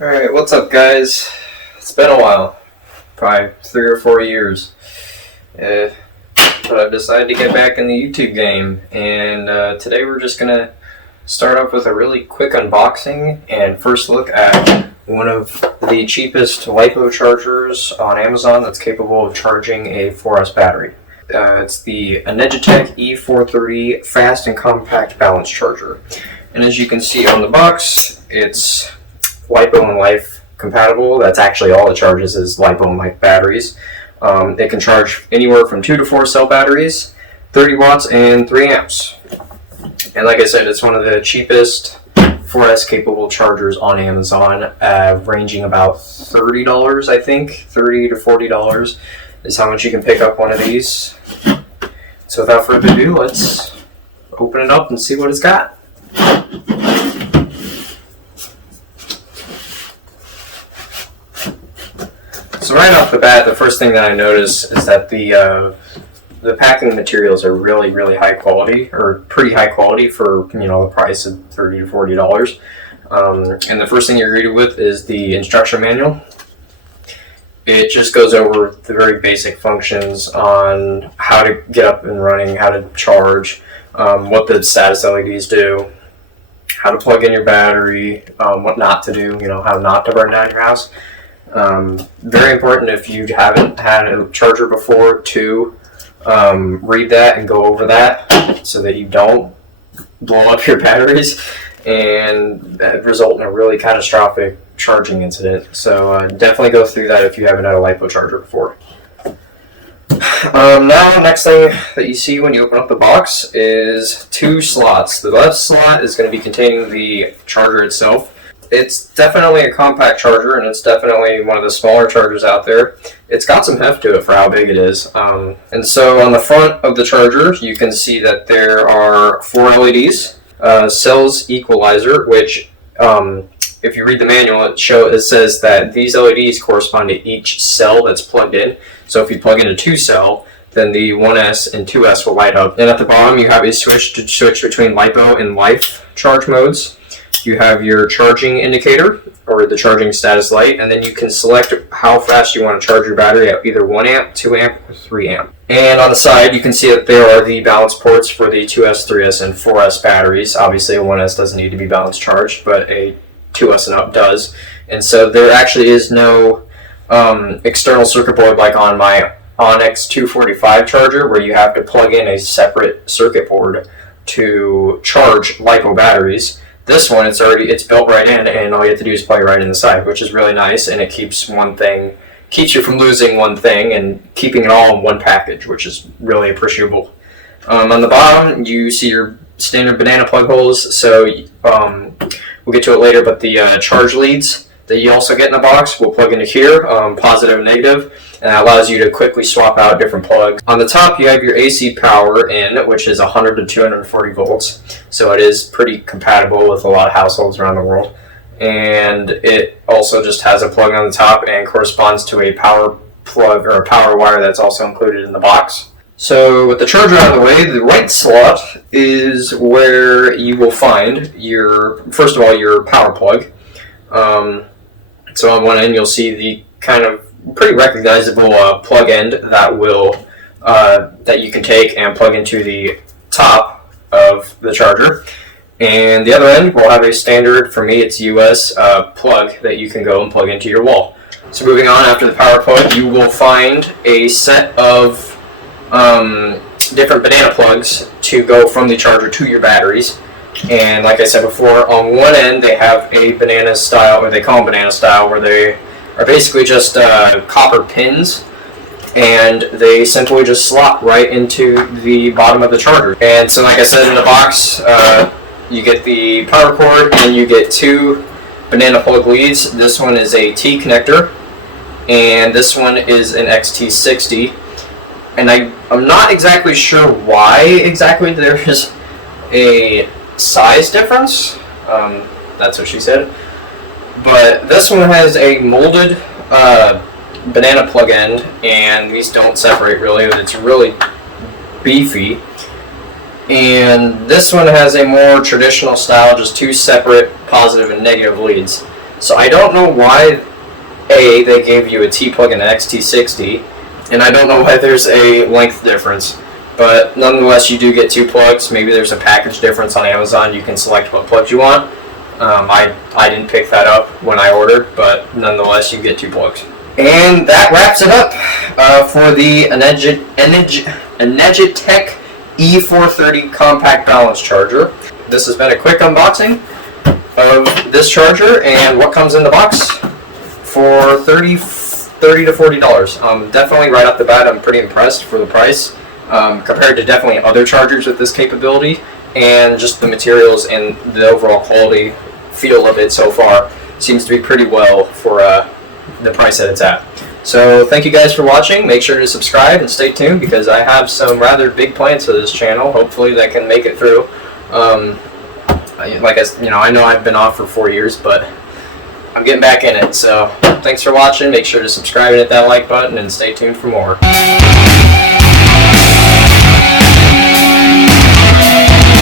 Alright, what's up guys? It's been a while, probably 3 or 4 years, but I've decided to get back in the YouTube game, and today we're just going to start off with a really quick unboxing and first look at one of the cheapest LiPo chargers on Amazon that's capable of charging a 4S battery. It's the Enegitech e430 fast and compact balance charger, and as you can see on the box, it's LiPo and Life compatible. That's actually all it charges is LiPo and Life batteries. It can charge anywhere from 2 to 4 cell batteries, 30 watts and 3 amps. And like I said, it's one of the cheapest 4S capable chargers on Amazon, ranging about $30, I think. $30 to $40 is how much you can pick up one of these. So without further ado, let's open it up and see what it's got. So right off the bat, the first thing that I notice is that the packing materials are really high quality, or pretty high quality for the price of $30 to $40. And the first thing you're greeted with is the instruction manual. It just goes over the very basic functions on how to get up and running, how to charge, what the status LEDs do, how to plug in your battery, what not to do, how not to burn down your house. Very important if you haven't had a charger before to read that and go over that so that you don't blow up your batteries and result in a really catastrophic charging incident. So definitely go through that if you haven't had a LiPo charger before. Now, next thing that you see when you open up the box is 2 slots. The left slot is going to be containing the charger itself. It's definitely a compact charger, and it's definitely one of the smaller chargers out there. It's got some heft to it for how big it is. And so on the front of the charger, you can see that there are 4 LEDs, cells equalizer, which if you read the manual, it says that these LEDs correspond to each cell that's plugged in. So if you plug in a 2 cell, then the 1S and 2S will light up. And at the bottom, you have a switch to switch between LiPo and Life charge modes. You have your charging indicator, or the charging status light, and then you can select how fast you want to charge your battery at either 1 amp, 2 amp, or 3 amp. And on the side, you can see that there are the balance ports for the 2S, 3S, and 4S batteries. Obviously, a 1S doesn't need to be balance charged, but a 2S and up does. And so there actually is no external circuit board like on my Onyx 245 charger, where you have to plug in a separate circuit board to charge LiPo batteries. This one, it's built right in, and all you have to do is plug it right in the side, which is really nice, and it keeps you from losing one thing and keeping it all in one package, which is really appreciable. On the bottom, you see your standard banana plug holes, so we'll get to it later, but the charge leads that you also get in the box will plug into here, positive and negative, and that allows you to quickly swap out different plugs. On the top, you have your AC power in, which is 100 to 240 volts, so it is pretty compatible with a lot of households around the world. And it also just has a plug on the top and corresponds to a power plug or a power wire that's also included in the box. So with the charger out of the way, the right slot is where you will find first of all, your power plug. So on one end, you'll see the kind of pretty recognizable plug end that you can take and plug into the top of the charger. And the other end will have a standard, for me it's US, plug that you can go and plug into your wall. So moving on, after the power plug, you will find a set of different banana plugs to go from the charger to your batteries. And like I said before, on one end they have a banana style, or they call them banana style, where they are basically just copper pins, and they simply just slot right into the bottom of the charger. And so like I said, in the box, you get the power cord and you get 2 banana plug leads. This one is a T connector, and this one is an XT60. And I'm not exactly sure why exactly there's a size difference. That's what she said. But this one has a molded banana plug end, and these don't separate really. It's really beefy. And this one has a more traditional style, just 2 separate positive and negative leads. So I don't know why they gave you a T-plug in an XT60, and I don't know why there's a length difference. But nonetheless, you do get 2 plugs. Maybe there's a package difference on Amazon. You can select what plugs you want. I didn't pick that up when I ordered, but nonetheless, you get 2 plugs. And that wraps it up for the Enegitech e430 compact balance charger. This has been a quick unboxing of this charger and what comes in the box for $30 to $40. Definitely right off the bat, I'm pretty impressed for the price compared to definitely other chargers with this capability, and just the materials and the overall quality feel of it so far seems to be pretty well for the price that it's at. So thank you guys for watching. Make sure to subscribe and stay tuned because I have some rather big plans for this channel. Hopefully that can make it through. I know I've been off for 4 years, but I'm getting back in it. So thanks for watching. Make sure to subscribe and hit that like button and stay tuned for more.